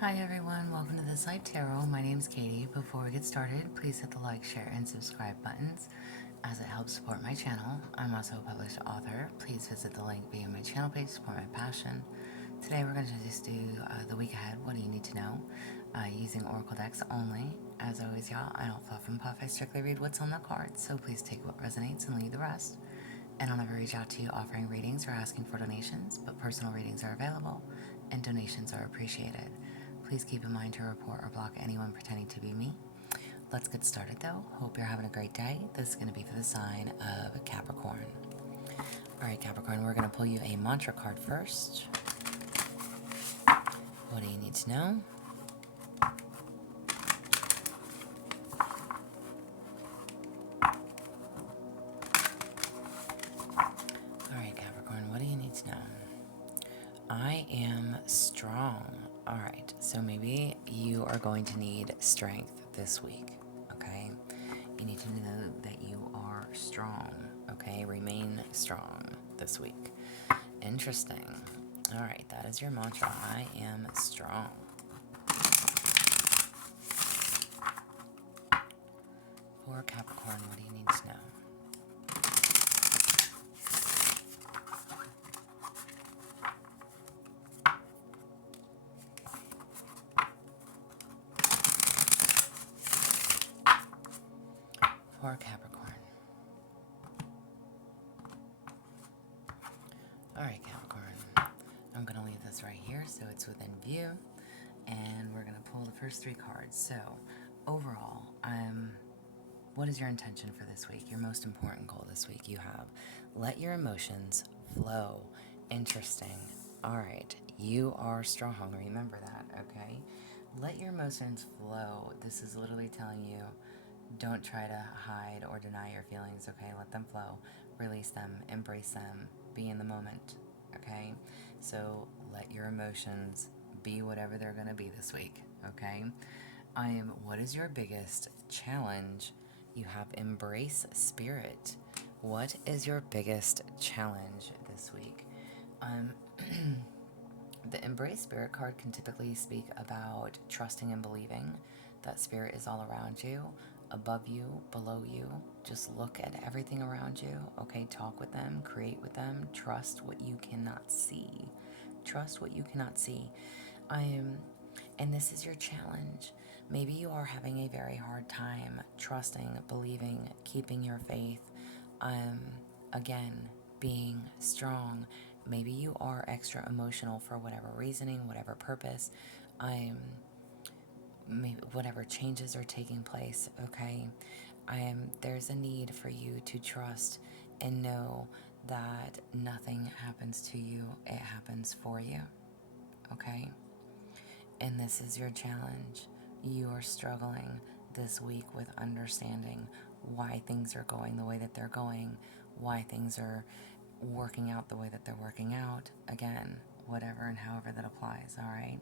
Hi everyone, welcome to This Light Tarot. My name's Katie. Before we get started, please hit the like, share, and subscribe buttons as it helps support my channel. I'm also a published author. Please visit the link via my channel page to support my passion. Today we're going to just do the week ahead. What do you need to know? Using Oracle decks only. As always, y'all, I don't fluff and puff. I strictly read what's on the cards, so please take what resonates and leave the rest. And I'll never reach out to you offering readings or asking for donations, but personal readings are available and donations are appreciated. Please keep in mind to report or block anyone pretending to be me. Let's get started though. Hope you're having a great day. This is going to be for the sign of Capricorn. Alright, Capricorn, we're going to pull you a mantra card first. What do you need to know? Alright, Capricorn, what do you need to know? I am strong. Alright, so maybe you are going to need strength this week, okay? You need to know that you are strong, okay? Remain strong this week. Interesting. Alright, that is your mantra. I am strong. For Capricorn, what do you need to know? For Capricorn. Alright, Capricorn. I'm going to leave this right here so it's within view. And we're going to pull the first three cards. So, overall, what is your intention for this week? Your most important goal this week you have. Let your emotions flow. Interesting. Alright, you are strong. Remember that, okay? Let your emotions flow. This is literally telling you, don't try to hide or deny your feelings, okay? Let them flow. Release them. Embrace them. Be in the moment, okay? So let your emotions be whatever they're going to be this week, okay? What is your biggest challenge? You have embrace spirit. What is your biggest challenge this week? The embrace spirit card can typically speak about trusting and believing that spirit is all around you, above you, below you. Just look at everything around you, okay? Talk with them, create with them, trust what you cannot see. Trust what you cannot see. And this is your challenge. Maybe you are having a very hard time trusting, believing, keeping your faith. Again, being strong. Maybe you are extra emotional for whatever reasoning, whatever purpose. Maybe whatever changes are taking place, okay? There's a need for you to trust and know that nothing happens to you, it happens for you, okay? And this is your challenge. You are struggling this week with understanding why things are going the way that they're going, why things are working out the way that they're working out. Again, whatever and however that applies, all right?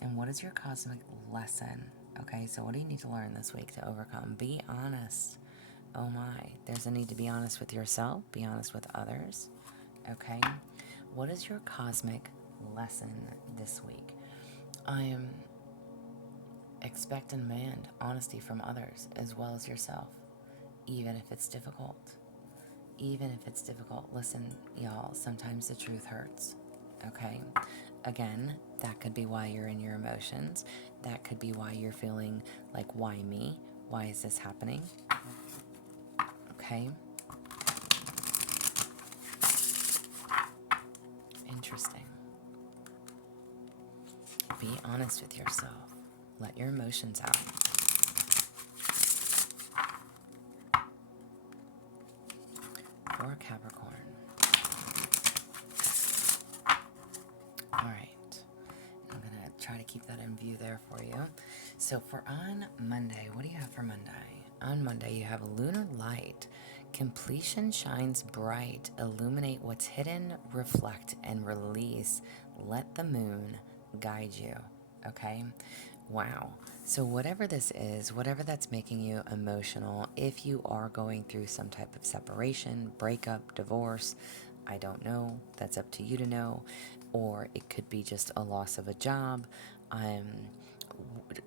And what is your cosmic lesson? Okay, so what do you need to learn this week to overcome? Be honest. Oh my, there's a need to be honest with yourself, be honest with others. Okay, what is your cosmic lesson this week? Expect and demand honesty from others as well as yourself, even if it's difficult. Even if it's difficult, listen, y'all, sometimes the truth hurts, okay? Again, that could be why you're in your emotions. That could be why you're feeling like, why me? Why is this happening? Okay? Interesting. Be honest with yourself. Let your emotions out. For Capricorn. Alright. I'm going to try to keep that in view there for you. So for on Monday, what do you have for Monday? On Monday, you have lunar light. Completion shines bright. Illuminate what's hidden, reflect, and release. Let the moon guide you. Okay? Wow. So whatever this is, whatever that's making you emotional, if you are going through some type of separation, breakup, divorce, I don't know. That's up to you to know. Or it could be just a loss of a job.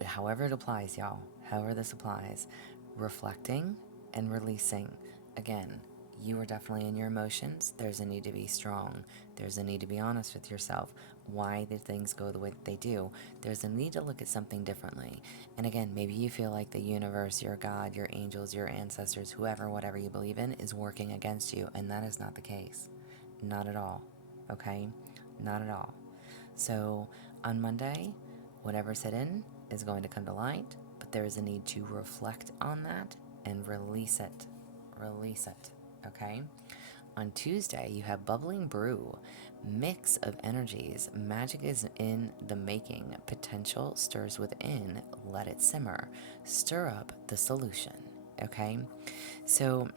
However it applies, y'all, however this applies, reflecting and releasing. Again, you are definitely in your emotions. There's a need to be strong. There's a need to be honest with yourself. Why did things go the way that they do? There's a need to look at something differently. And again, maybe you feel like the universe, your God, your angels, your ancestors, whoever, whatever you believe in, is working against you. And that is not the case. Not at all. Okay? Not at all. So on Monday, whatever's hidden is going to come to light, but there is a need to reflect on that and release it. Release it. Okay? On Tuesday, you have bubbling brew, mix of energies. Magic is in the making. Potential stirs within. Let it simmer. Stir up the solution. Okay? So,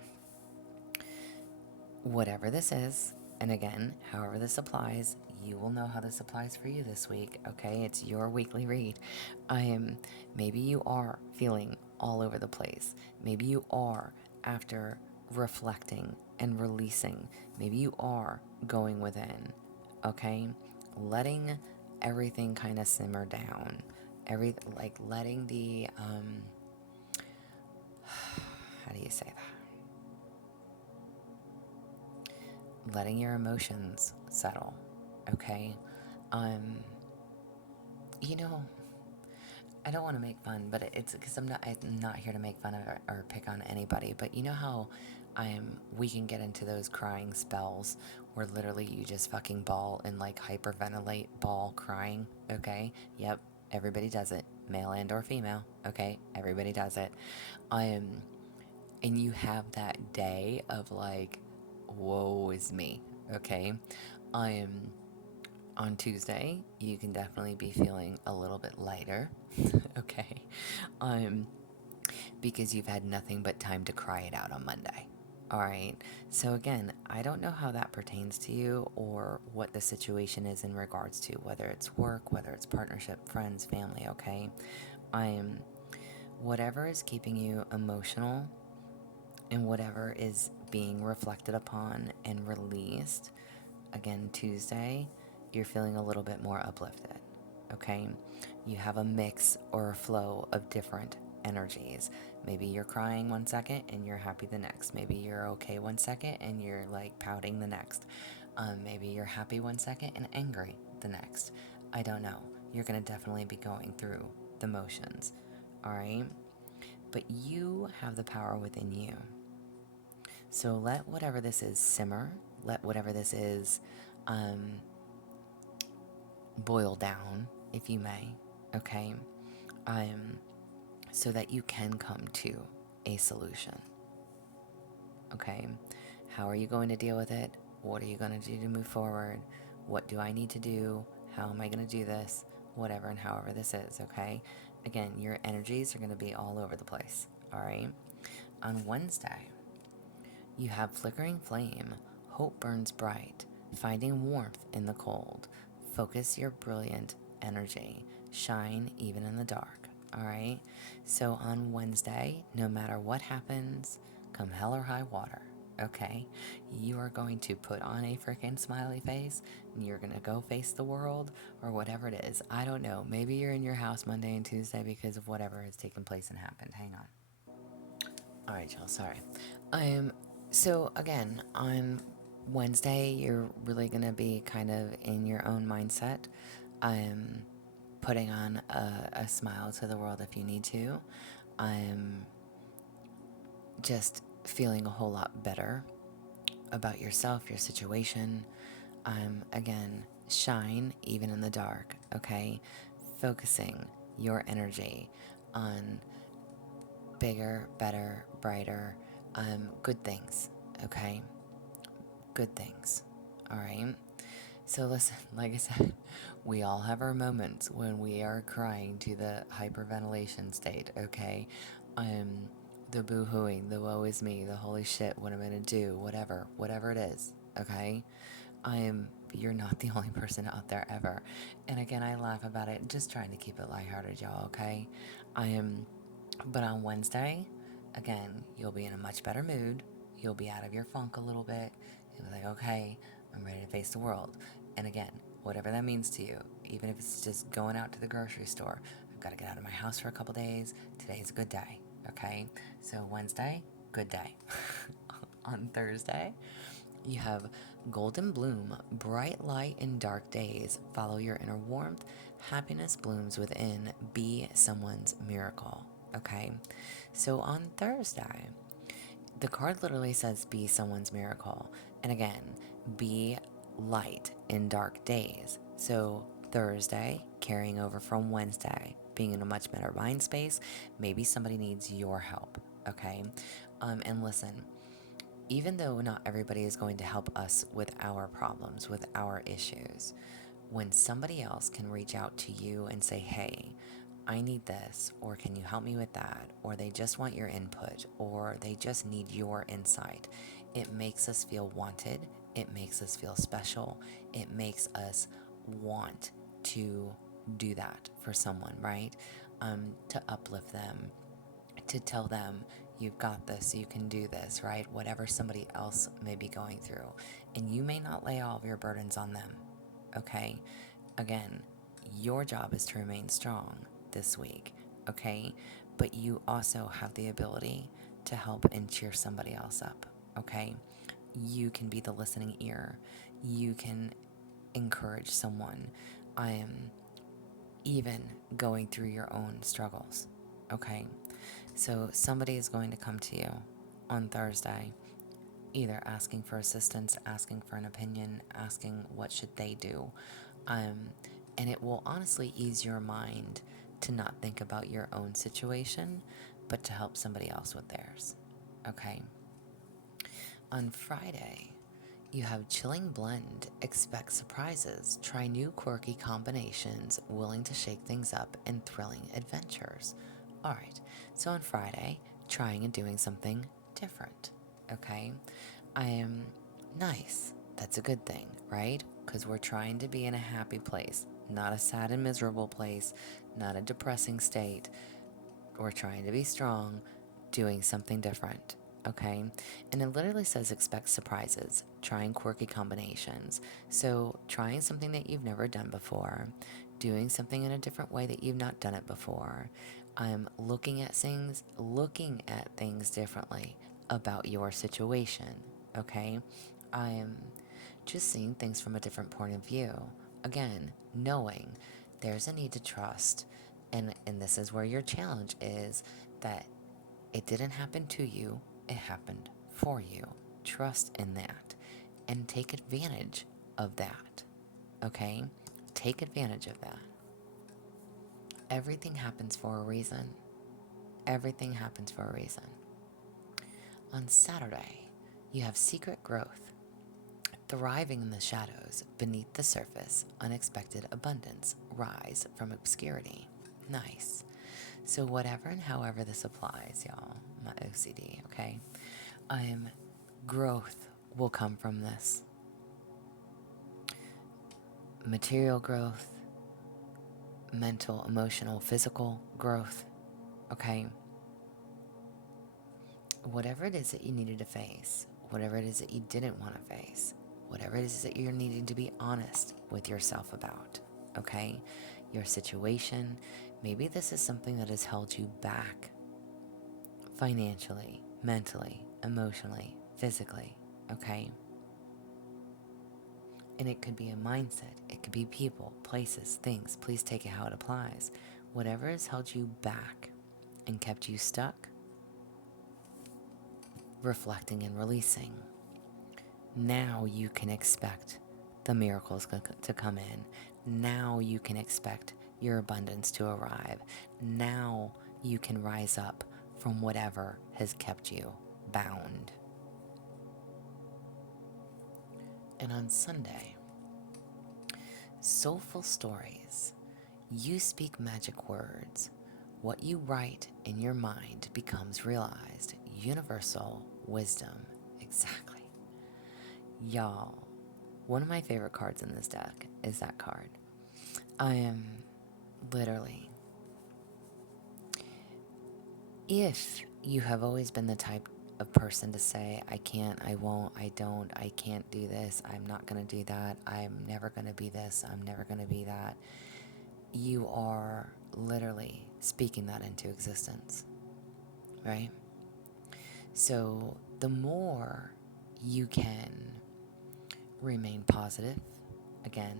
whatever this is, and again, however this applies, you will know how this applies for you this week. Okay? It's your weekly read. Maybe you are feeling all over the place. Maybe you are after reflecting and releasing. Maybe you are going within, okay? Letting everything kind of simmer down. Letting the, how do you say that? Letting your emotions settle, okay? You know, I don't want to make fun, but it's because I'm not here to make fun of or pick on anybody. But you know how we can get into those crying spells where literally you just fucking bawl and like hyperventilate, bawl crying. Okay, yep, everybody does it, male and or female. Okay, everybody does it. And you have that day of like, woe is me. Okay, on Tuesday, you can definitely be feeling a little bit lighter, okay? Because you've had nothing but time to cry it out on Monday. All right. So again, I don't know how that pertains to you or what the situation is in regards to whether it's work, whether it's partnership, friends, family, okay? Whatever is keeping you emotional and whatever is being reflected upon and released, again, Tuesday, you're feeling a little bit more uplifted, okay? You have a mix or a flow of different energies. Maybe you're crying one second and you're happy the next. Maybe you're okay one second and you're like pouting the next. Maybe you're happy one second and angry the next. I don't know. You're going to definitely be going through the motions, all right? But you have the power within you. So let whatever this is simmer. Let whatever this is boil down, if you may, okay? So that you can come to a solution, okay? How are you going to deal with it? What are you going to do to move forward? What do I need to do? How am I going to do this? Whatever and however this is, okay? Again, your energies are going to be all over the place, all right? On Wednesday, you have flickering flame. Hope burns bright. Finding warmth in the cold. Focus your brilliant energy. Shine even in the dark. All right? So on Wednesday, no matter what happens, come hell or high water, okay? You are going to put on a freaking smiley face and you're going to go face the world or whatever it is. I don't know. Maybe you're in your house Monday and Tuesday because of whatever has taken place and happened. Hang on. All right, y'all. Sorry. So again, on Wednesday, you're really gonna be kind of in your own mindset, putting on a smile to the world if you need to. Just feeling a whole lot better about yourself, your situation. Again, shine even in the dark. Okay, focusing your energy on bigger, better, brighter, good things, okay? Good things, all right? So listen, like I said, we all have our moments when we are crying to the hyperventilation state, okay? The boo-hooing, the woe is me, the holy shit, what am I gonna do, whatever it is, okay? You're not the only person out there ever. And again, I laugh about it, just trying to keep it lighthearted, y'all, okay? But on Wednesday, again, you'll be in a much better mood. You'll be out of your funk a little bit. You'll be like, okay, I'm ready to face the world. And again, whatever that means to you, even if it's just going out to the grocery store. I've got to get out of my house for a couple days. Today's a good day, okay? So Wednesday, good day. On Thursday, you have golden bloom, bright light in dark days. Follow your inner warmth. Happiness blooms within. Be someone's miracle, okay? So on Thursday, the card literally says be someone's miracle. And again, be light in dark days. So Thursday, carrying over from Wednesday, being in a much better mind space, maybe somebody needs your help, okay? And listen, even though not everybody is going to help us with our problems, with our issues, when somebody else can reach out to you and say, hey, I need this, or can you help me with that, or they just want your input, or they just need your insight, it makes us feel wanted, it makes us feel special, it makes us want to do that for someone, right? To uplift them, to tell them, you've got this, you can do this, right? Whatever somebody else may be going through. And you may not lay all of your burdens on them, okay? Again, your job is to remain strong this week, okay? But you also have the ability to help and cheer somebody else up, okay? You can be the listening ear. You can encourage someone. I am even going through your own struggles, okay? So somebody is going to come to you on Thursday, either asking for assistance, asking for an opinion, asking what should they do. And it will honestly ease your mind to not think about your own situation, but to help somebody else with theirs, okay? On Friday, you have chilling blend, expect surprises, try new quirky combinations, willing to shake things up, and thrilling adventures. All right, so on Friday, trying and doing something different, okay? I am nice. That's a good thing, right? Because we're trying to be in a happy place, not a sad and miserable place, not a depressing state. We're trying to be strong, doing something different, okay? And it literally says expect surprises, trying quirky combinations. So trying something that you've never done before, doing something in a different way that you've not done it before. Looking at things differently about your situation, okay? I'm just seeing things from a different point of view. Again, knowing there's a need to trust. And this is where your challenge is, that it didn't happen to you, it happened for you. Trust in that and take advantage of that, okay? Take advantage of that. Everything happens for a reason. Everything happens for a reason. On Saturday, you have secret growth, thriving in the shadows, beneath the surface, unexpected abundance, rise from obscurity. Nice. So whatever and however this applies, y'all, my OCD, okay? Growth will come from this. Material growth, mental, emotional, physical growth, okay? Whatever it is that you needed to face, whatever it is that you didn't want to face, whatever it is that you're needing to be honest with yourself about, okay? Your situation, maybe this is something that has held you back financially, mentally, emotionally, physically, okay? And it could be a mindset, it could be people, places, things. Please take it how it applies. Whatever has held you back and kept you stuck, reflecting and releasing. Now you can expect the miracles to come in. Now you can expect your abundance to arrive. Now you can rise up from whatever has kept you bound. And on Sunday, soulful stories. You speak magic words. What you write in your mind becomes realized. Universal wisdom. Exactly. Y'all, one of my favorite cards in this deck is that card. I am literally, if you have always been the type of person to say, I can't, I won't, I don't, I can't do this, I'm not going to do that, I'm never going to be this, I'm never going to be that. You are literally speaking that into existence, right? So the more you can remain positive, again,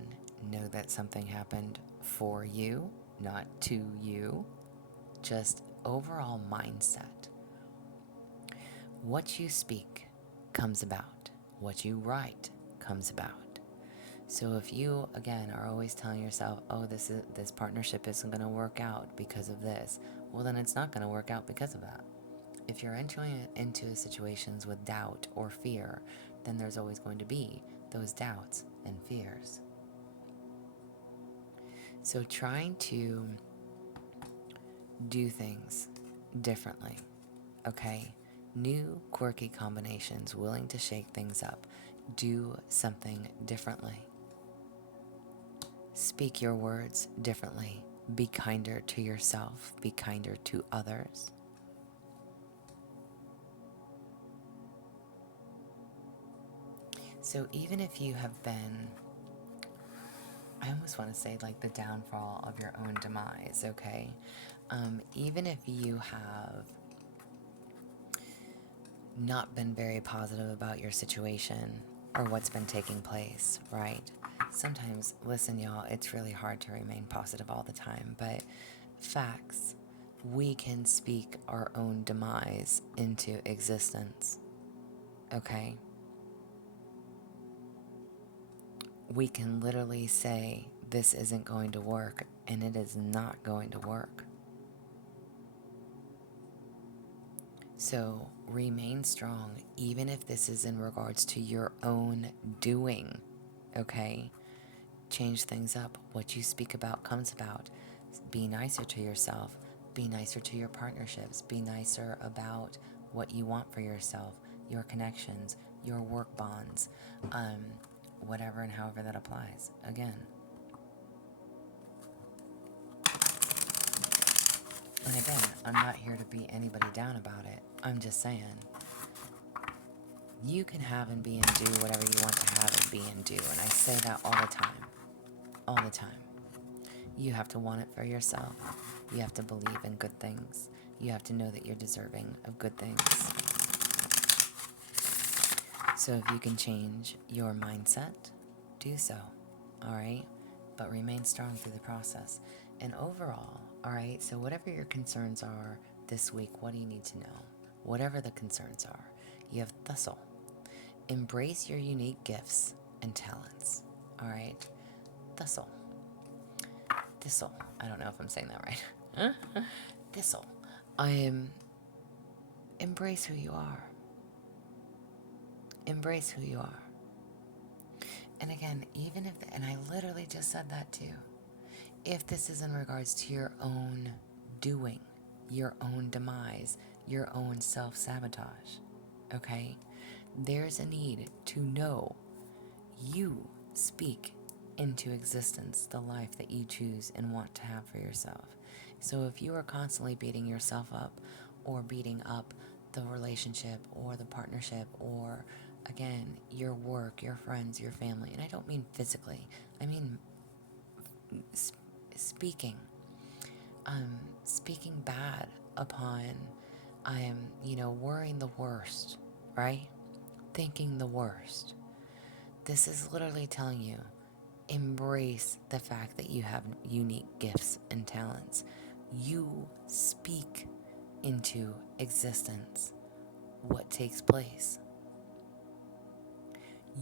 know that something happened for you, not to you, just overall mindset. What you speak comes about. What you write comes about. So if you, again, are always telling yourself, oh, this partnership isn't going to work out because of this, well, then it's not going to work out because of that. If you're entering into situations with doubt or fear, then there's always going to be those doubts and fears. So trying to do things differently, okay? New, quirky combinations, willing to shake things up. Do something differently. Speak your words differently. Be kinder to yourself. Be kinder to others. So even if you have been, I almost want to say like the downfall of your own demise, okay? Even if you have not been very positive about your situation or what's been taking place, right? Sometimes, listen, y'all, it's really hard to remain positive all the time, but facts, we can speak our own demise into existence, okay? We can literally say, this isn't going to work, and it is not going to work. So remain strong, even if this is in regards to your own doing, okay? Change things up. What you speak about comes about. Be nicer to yourself. Be nicer to your partnerships. Be nicer about what you want for yourself, your connections, your work bonds, whatever and however that applies. Again. And again, I'm not here to beat anybody down about it. I'm just saying, you can have and be and do whatever you want to have and be and do. And I say that all the time. All the time. You have to want it for yourself. You have to believe in good things. You have to know that you're deserving of good things. So if you can change your mindset, do so. All right? But remain strong through the process. And overall, all right, so whatever your concerns are this week, what do you need to know? Whatever the concerns are, you have Thistle. Embrace your unique gifts and talents. All right? Thistle. I don't know if I'm saying that right. Thistle. Embrace who you are. Embrace who you are. And again, even if, and I literally just said that too, if this is in regards to your own doing, your own demise, your own self-sabotage, okay? There's a need to know you speak into existence the life that you choose and want to have for yourself. So if you are constantly beating yourself up or beating up the relationship or the partnership or, again, your work, your friends, your family, and I don't mean physically, I mean speaking bad upon, worrying the worst, right? Thinking the worst. This is literally telling you, embrace the fact that you have unique gifts and talents. You speak into existence what takes place.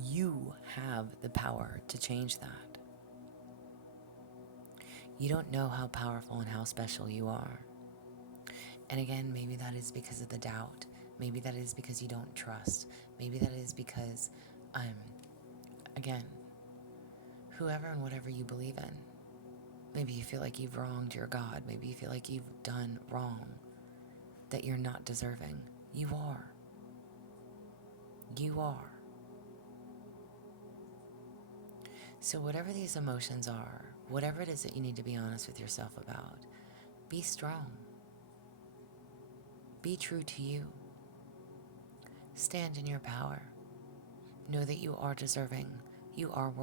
You have the power to change that. You don't know how powerful and how special you are. And again, maybe that is because of the doubt. Maybe that is because you don't trust. Maybe that is because, again, whoever and whatever you believe in. Maybe you feel like you've wronged your God. Maybe you feel like you've done wrong, that you're not deserving. You are. You are. So whatever these emotions are, whatever it is that you need to be honest with yourself about, be strong. Be true to you. Stand in your power. Know that you are deserving. You are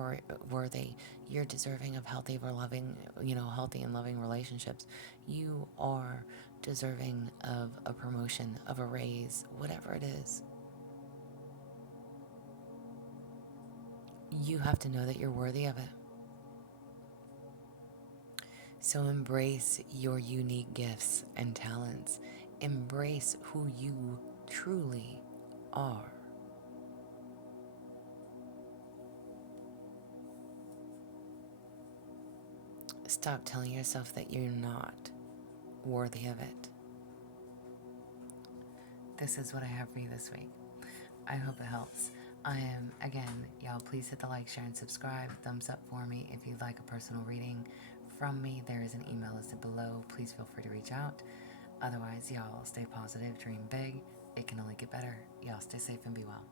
worthy. You're deserving of healthy and loving relationships. You are deserving of a promotion, of a raise, whatever it is. You have to know that you're worthy of it. So embrace your unique gifts and talents. Embrace who you truly are. Stop telling yourself that you're not worthy of it. This is what I have for you this week. I hope it helps. Again, y'all, please hit the like, share, and subscribe. Thumbs up for me if you'd like a personal reading from me. There is an email listed below. Please feel free to reach out. Otherwise, y'all, stay positive, dream big. It can only get better. Y'all stay safe and be well.